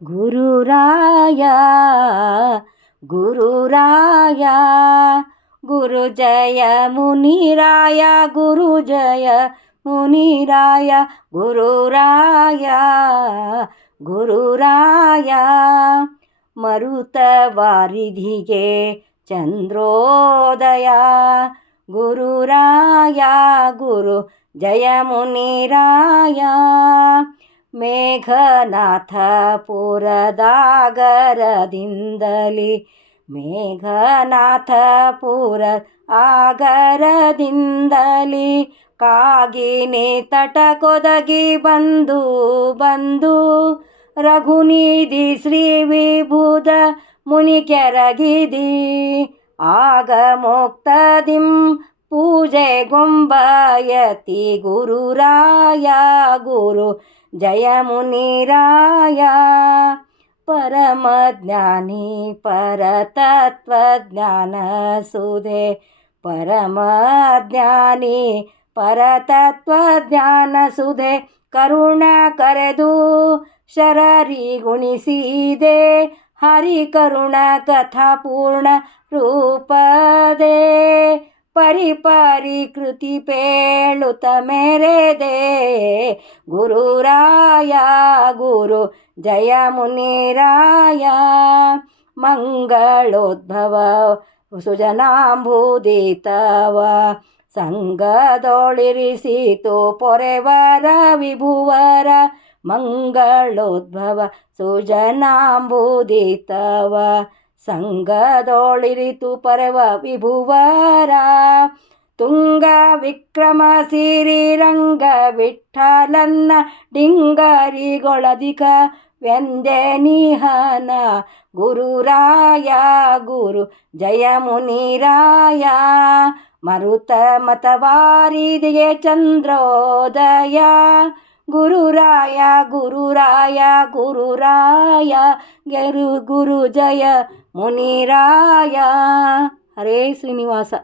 ಗುರುರಾಯ ಗುರುರಾಯ ಗುರು ಜಯ ಮುನಿರಾಯ ಗುರು ಜಯ ಮುನಿರಾಯ ಗುರುರಾಯ ಗುರುರಾಯ ಮರುತ ವಾರಿಧಿಗೆ ಚಂದ್ರೋದಯ ಗುರುರಾಯ ಗುರು ಜಯ ಮುನಿರಾಯ ಮೇಘನಾಥ ಪುರದಾಗರದಿಂದಲಿ ಮೇಘನಾಥಪುರ ಆಗರದಿಂದಲಿ ಕಾಗಿನಿ ತಟಕೊದಗಿ ಬಂದು ರಘುನಿಧಿ ಶ್ರೀ ವಿಭುದ ಮುನಿ ಕೆರಗಿದಿ ಆಗ ಮೋಕ್ತದಿಂ ಪೂಜೆ ಗೊಂಬಯತಿ ಗುರುರಾಯ ಗುರು ಜಯ ಮುನಿರಾಯ ಪರಮಜ್ಞಾನಿ ಪರತತ್ವಜ್ಞಾನ ಸುಧೆ ಪರಮಜ್ಞಾನಿ ಪರತತ್ವಜ್ಞಾನ ಸುಧೆ ಕರುಣ ಕರೆದು ಶರರಿ ಗುಣಿಸಿದೆ ಹರಿ ಕರುಣ ಕಥಾಪೂರ್ಣ ರೂಪದೇ ಪರಿಕೃತಿ ಪೇಳುತ್ತ ಮೆರೆದೆ ಗುರುರಾಯ ಗುರು ಜಯ ಮುನಿರಾಯ ಮಂಗಳೋದ್ಭವ ಸುಜನಾಂಬುದಿತವ ಸಂಗದೊಳಿರಿಸಿತು ಪೊರೆವರ ವಿಭುವರ ಮಂಗಳೋದ್ಭವ ಸುಜನಾಂಬುದಿತವ ಸಂಗದೊಳಿರಿತು ಪರವ ವಿಭುವರ ತುಂಗ ವಿಕ್ರಮ ಸಿರಿರಂಗ ವಿಠಲನ್ನ ಡಿಂಗರಿಗೊಳದಿಕ ವ್ಯಂಜನಿಹನ ಗುರುರಾಯ ಗುರು ಜಯ ಮುನಿರಾಯ ಮರುತ ಮತವಾರಿದಿಗೆ ಚಂದ್ರೋದಯ ಗುರುರಾಯ ಗುರುರಾಯ ಗುರುರಾಯ ಗುರು ಜಯ ಮುನಿರಾಯ. ಹರೇ ಶ್ರೀನಿವಾಸ.